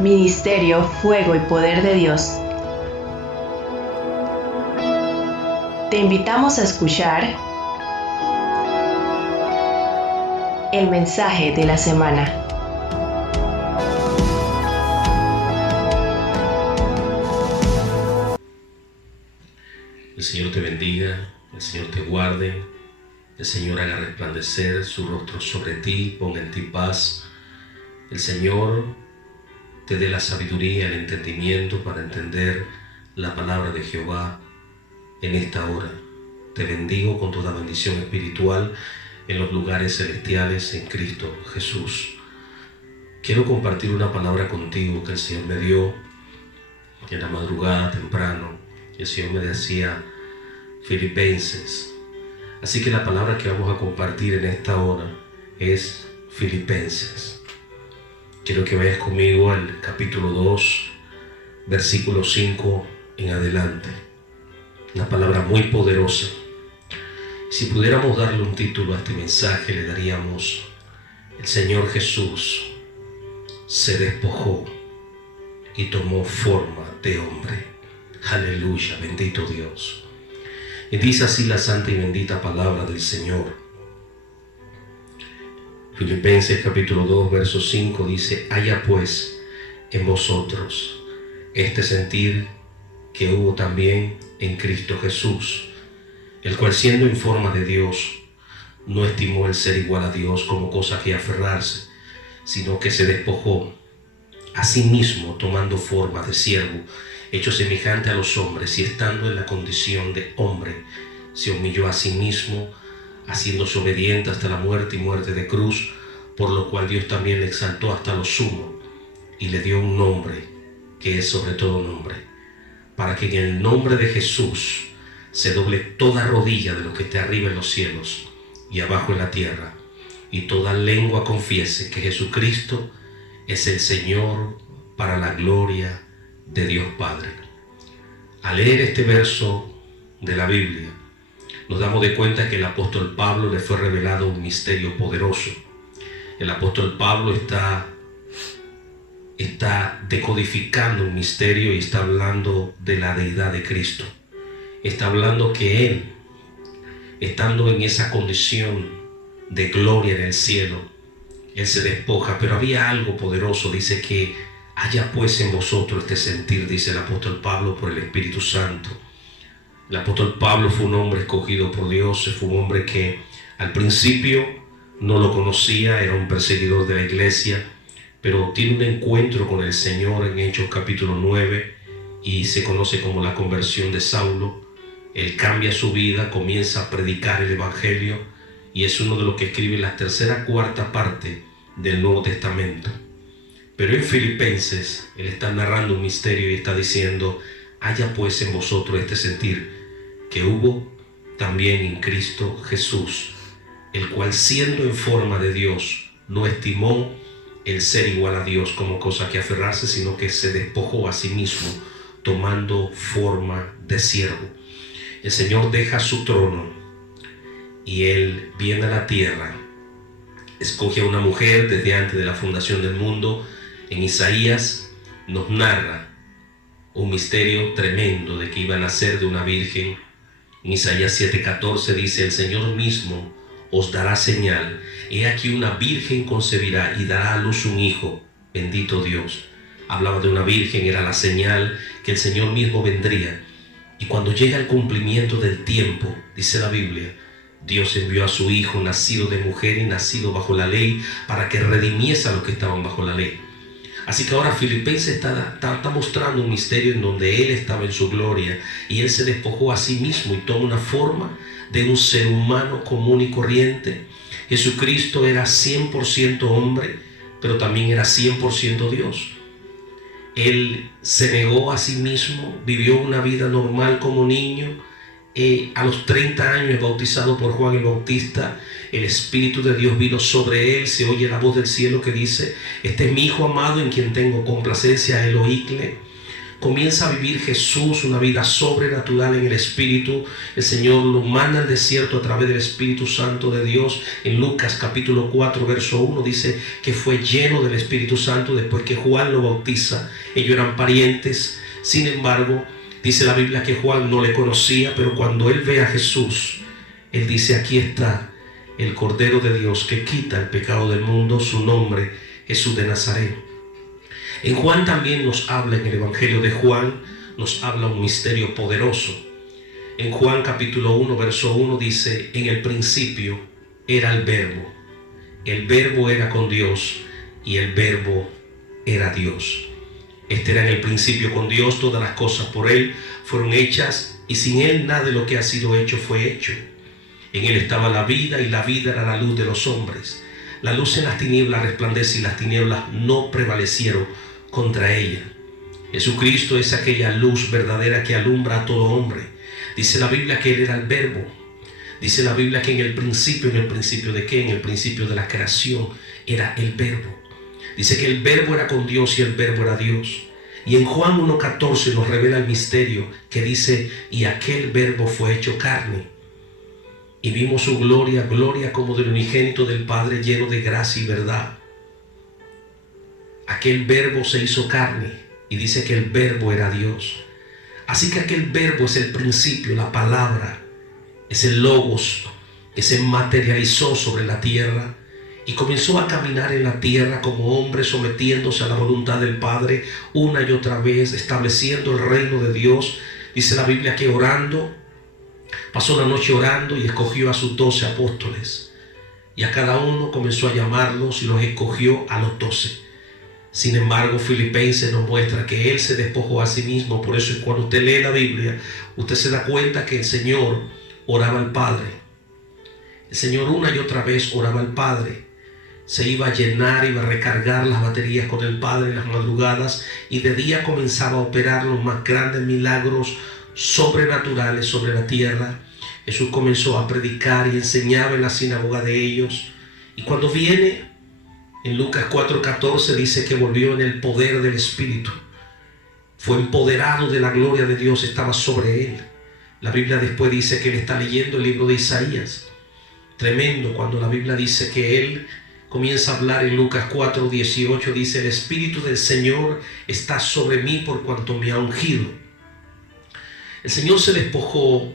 Ministerio Fuego y Poder de Dios. Te invitamos a escuchar el mensaje de la semana. El Señor te bendiga, el Señor te guarde, el Señor haga resplandecer su rostro sobre ti, ponga en ti paz. El Señor te dé la sabiduría, el entendimiento para entender la palabra de Jehová en esta hora. Te bendigo con toda bendición espiritual en los lugares celestiales en Cristo Jesús. Quiero compartir una palabra contigo que el Señor me dio en la madrugada temprano. El Señor me decía Filipenses. Así que la palabra que vamos a compartir en esta hora es Filipenses. Quiero que vayas conmigo al capítulo 2, versículo 5 en adelante. Una palabra muy poderosa. Si pudiéramos darle un título a este mensaje, le daríamos: el Señor Jesús se despojó y tomó forma de hombre. Aleluya, bendito Dios. Y dice así la santa y bendita palabra del Señor. Filipenses capítulo 2, verso 5 dice: haya pues en vosotros este sentir que hubo también en Cristo Jesús, el cual siendo en forma de Dios, no estimó el ser igual a Dios como cosa que aferrarse, sino que se despojó a sí mismo, tomando forma de siervo, hecho semejante a los hombres, y estando en la condición de hombre, se humilló a sí mismo, haciéndose obediente hasta la muerte y muerte de cruz, por lo cual Dios también le exaltó hasta lo sumo, y le dio un nombre que es sobre todo nombre, para que en el nombre de Jesús se doble toda rodilla de lo que esté arriba en los cielos y abajo en la tierra, y toda lengua confiese que Jesucristo es el Señor, para la gloria de Dios Padre. Al leer este verso de la Biblia, nos damos de cuenta que el apóstol Pablo le fue revelado un misterio poderoso. El apóstol Pablo está decodificando un misterio y está hablando de la deidad de Cristo. Está hablando que él, estando en esa condición de gloria en el cielo, él se despoja, pero había algo poderoso. Dice que haya pues en vosotros este sentir, dice el apóstol Pablo, por el Espíritu Santo. El apóstol Pablo fue un hombre escogido por Dios, fue un hombre que al principio no lo conocía, era un perseguidor de la iglesia, pero tiene un encuentro con el Señor en Hechos capítulo 9 y se conoce como la conversión de Saulo. Él cambia su vida, comienza a predicar el Evangelio y es uno de los que escribe la tercera cuarta parte del Nuevo Testamento. Pero en Filipenses él está narrando un misterio y está diciendo: haya pues en vosotros este sentir que hubo también en Cristo Jesús, el cual siendo en forma de Dios no estimó el ser igual a Dios como cosa que aferrarse, sino que se despojó a sí mismo, tomando forma de siervo. El Señor deja su trono y él viene a la tierra, escoge a una mujer desde antes de la fundación del mundo. En Isaías nos narra un misterio tremendo de que iba a nacer de una virgen. En Isaías 7:14 dice: el Señor mismo os dará señal, he aquí una virgen concebirá y dará a luz un hijo. Bendito Dios. Hablaba de una virgen, era la señal que el Señor mismo vendría. Y cuando llega el cumplimiento del tiempo, dice la Biblia, Dios envió a su hijo, nacido de mujer y nacido bajo la ley, para que redimiese a los que estaban bajo la ley. Así que ahora Filipenses está mostrando un misterio en donde él estaba en su gloria y él se despojó a sí mismo y toma una forma de un ser humano común y corriente. Jesucristo era 100% hombre, pero también era 100% Dios. Él se negó a sí mismo, vivió una vida normal como niño. A los 30 años es bautizado por Juan el Bautista. El Espíritu de Dios vino sobre él. Se oye la voz del cielo que dice: este es mi Hijo amado en quien tengo complacencia, a él oídle. comienza a vivir Jesús una vida sobrenatural en el Espíritu. El Señor lo manda al desierto a través del Espíritu Santo de Dios. En Lucas capítulo 4 verso 1 dice que fue lleno del Espíritu Santo después que Juan lo bautiza. Ellos eran parientes. Sin embargo, dice la Biblia que Juan no le conocía, pero cuando él ve a Jesús, él dice: aquí está el Cordero de Dios que quita el pecado del mundo. Su nombre, Jesús de Nazaret. En Juan también nos habla, en el Evangelio de Juan, nos habla un misterio poderoso. En Juan capítulo 1, verso 1 dice: en el principio era el Verbo era con Dios y el Verbo era Dios. Este era en el principio con Dios, todas las cosas por Él fueron hechas y sin Él nada de lo que ha sido hecho fue hecho. En Él estaba la vida y la vida era la luz de los hombres. La luz en las tinieblas resplandece y las tinieblas no prevalecieron contra ella. Jesucristo es aquella luz verdadera que alumbra a todo hombre. Dice la Biblia que Él era el Verbo. Dice la Biblia que en el principio ¿de qué? En el principio de la creación era el Verbo. Dice que el Verbo era con Dios y el Verbo era Dios. Y en Juan 1:14 nos revela el misterio que dice: y aquel Verbo fue hecho carne. Y vimos su gloria, gloria como del unigénito del Padre, lleno de gracia y verdad. Aquel Verbo se hizo carne y dice que el Verbo era Dios. Así que aquel Verbo es el principio, la palabra, es el Logos que se materializó sobre la tierra y comenzó a caminar en la tierra como hombre, sometiéndose a la voluntad del Padre una y otra vez, estableciendo el reino de Dios. Dice la Biblia que orando, pasó la noche orando y escogió a sus 12 apóstoles. Y a cada uno comenzó a llamarlos y los escogió a los 12. Sin embargo, Filipenses nos muestra que Él se despojó a sí mismo. Por eso cuando usted lee la Biblia, usted se da cuenta que el Señor oraba al Padre. El Señor una y otra vez oraba al Padre. Se iba a llenar, iba a recargar las baterías con el Padre en las madrugadas y de día comenzaba a operar los más grandes milagros sobrenaturales sobre la tierra. Jesús comenzó a predicar y enseñaba en la sinagoga de ellos. Y cuando viene, en Lucas 4:14 dice que volvió en el poder del Espíritu. Fue empoderado de la gloria de Dios, estaba sobre él. La Biblia después dice que él está leyendo el libro de Isaías. Tremendo cuando la Biblia dice que él comienza a hablar en Lucas 4:18. Dice: el Espíritu del Señor está sobre mí por cuanto me ha ungido. El Señor se despojó,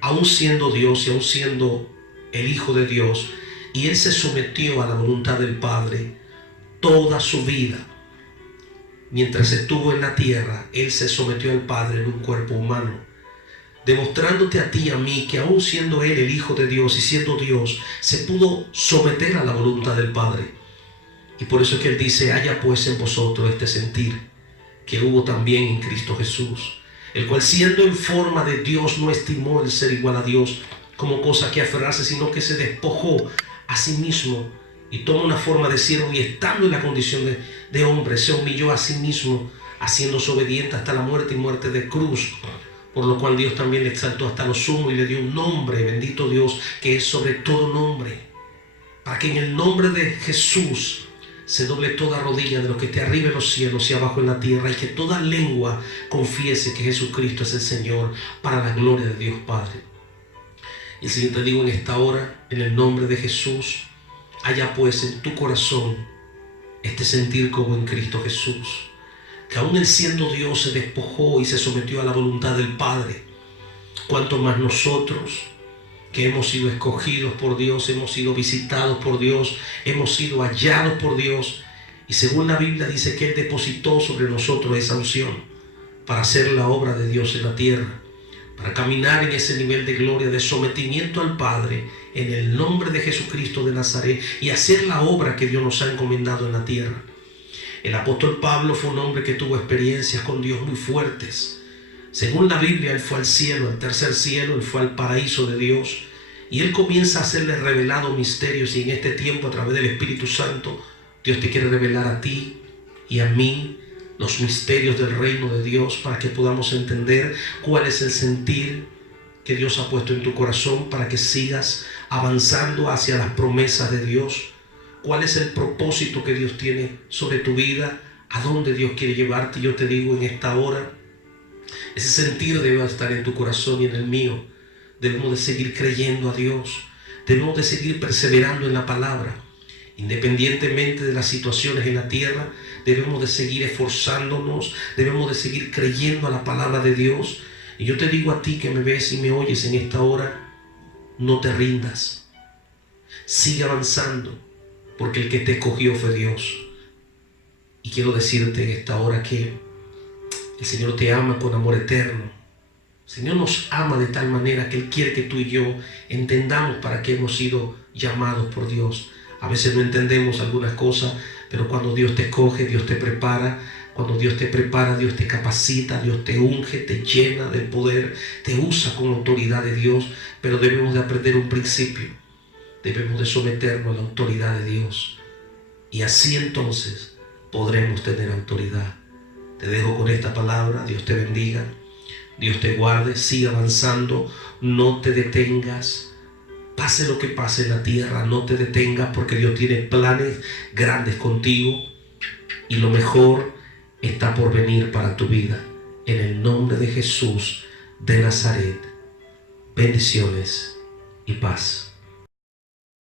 aún siendo Dios y aún siendo el Hijo de Dios, y Él se sometió a la voluntad del Padre toda su vida. Mientras estuvo en la tierra, Él se sometió al Padre en un cuerpo humano, demostrándote a ti y a mí que aún siendo Él el Hijo de Dios y siendo Dios, se pudo someter a la voluntad del Padre. Y por eso es que Él dice: haya pues en vosotros este sentir que hubo también en Cristo Jesús, el cual siendo en forma de Dios no estimó el ser igual a Dios como cosa que aferrarse, sino que se despojó a sí mismo y tomó una forma de siervo, y estando en la condición de hombre, se humilló a sí mismo, haciéndose obediente hasta la muerte y muerte de cruz. Por lo cual Dios también le exaltó hasta lo sumo y le dio un nombre, bendito Dios, que es sobre todo nombre, para que en el nombre de Jesús se doble toda rodilla de lo que esté arriba en los cielos y abajo en la tierra, y que toda lengua confiese que Jesucristo es el Señor, para la gloria de Dios Padre. Y Señor, te digo en esta hora, en el nombre de Jesús, haya pues en tu corazón este sentir como en Cristo Jesús, que aún Él siendo Dios se despojó y se sometió a la voluntad del Padre. Cuanto más nosotros, que hemos sido escogidos por Dios, hemos sido visitados por Dios, hemos sido hallados por Dios, y según la Biblia dice que Él depositó sobre nosotros esa unción para hacer la obra de Dios en la tierra, para caminar en ese nivel de gloria, de sometimiento al Padre, en el nombre de Jesucristo de Nazaret, y hacer la obra que Dios nos ha encomendado en la tierra. El apóstol Pablo fue un hombre que tuvo experiencias con Dios muy fuertes. Según la Biblia, él fue al cielo, al tercer cielo, él fue al paraíso de Dios, y él comienza a hacerle revelado misterios. Y en este tiempo, a través del Espíritu Santo, Dios te quiere revelar a ti y a mí los misterios del reino de Dios, para que podamos entender cuál es el sentir que Dios ha puesto en tu corazón, para que sigas avanzando hacia las promesas de Dios. Cuál es el propósito que Dios tiene sobre tu vida a dónde Dios quiere llevarte. Yo te digo en esta hora, ese sentir debe estar en tu corazón y en el mío. Debemos de seguir creyendo a Dios. Debemos de seguir perseverando en la palabra. Independientemente de las situaciones en la tierra, debemos de seguir esforzándonos. Debemos de seguir creyendo a la palabra de Dios. Y yo te digo a ti que me ves y me oyes en esta hora, no te rindas. Sigue avanzando, porque el que te escogió fue Dios. Y quiero decirte en esta hora que el Señor te ama con amor eterno. El Señor nos ama de tal manera que Él quiere que tú y yo entendamos para qué hemos sido llamados por Dios. A veces no entendemos algunas cosas, pero cuando Dios te escoge, Dios te prepara. Cuando Dios te prepara, Dios te capacita, Dios te unge, te llena del poder, te usa con la autoridad de Dios. Pero debemos de aprender un principio. Debemos de someternos a la autoridad de Dios. Y así entonces podremos tener autoridad. Te dejo con esta palabra. Dios te bendiga. Dios te guarde. Siga avanzando. No te detengas. Pase lo que pase en la tierra, no te detengas, porque Dios tiene planes grandes contigo. Y lo mejor está por venir para tu vida. En el nombre de Jesús de Nazaret. Bendiciones y paz.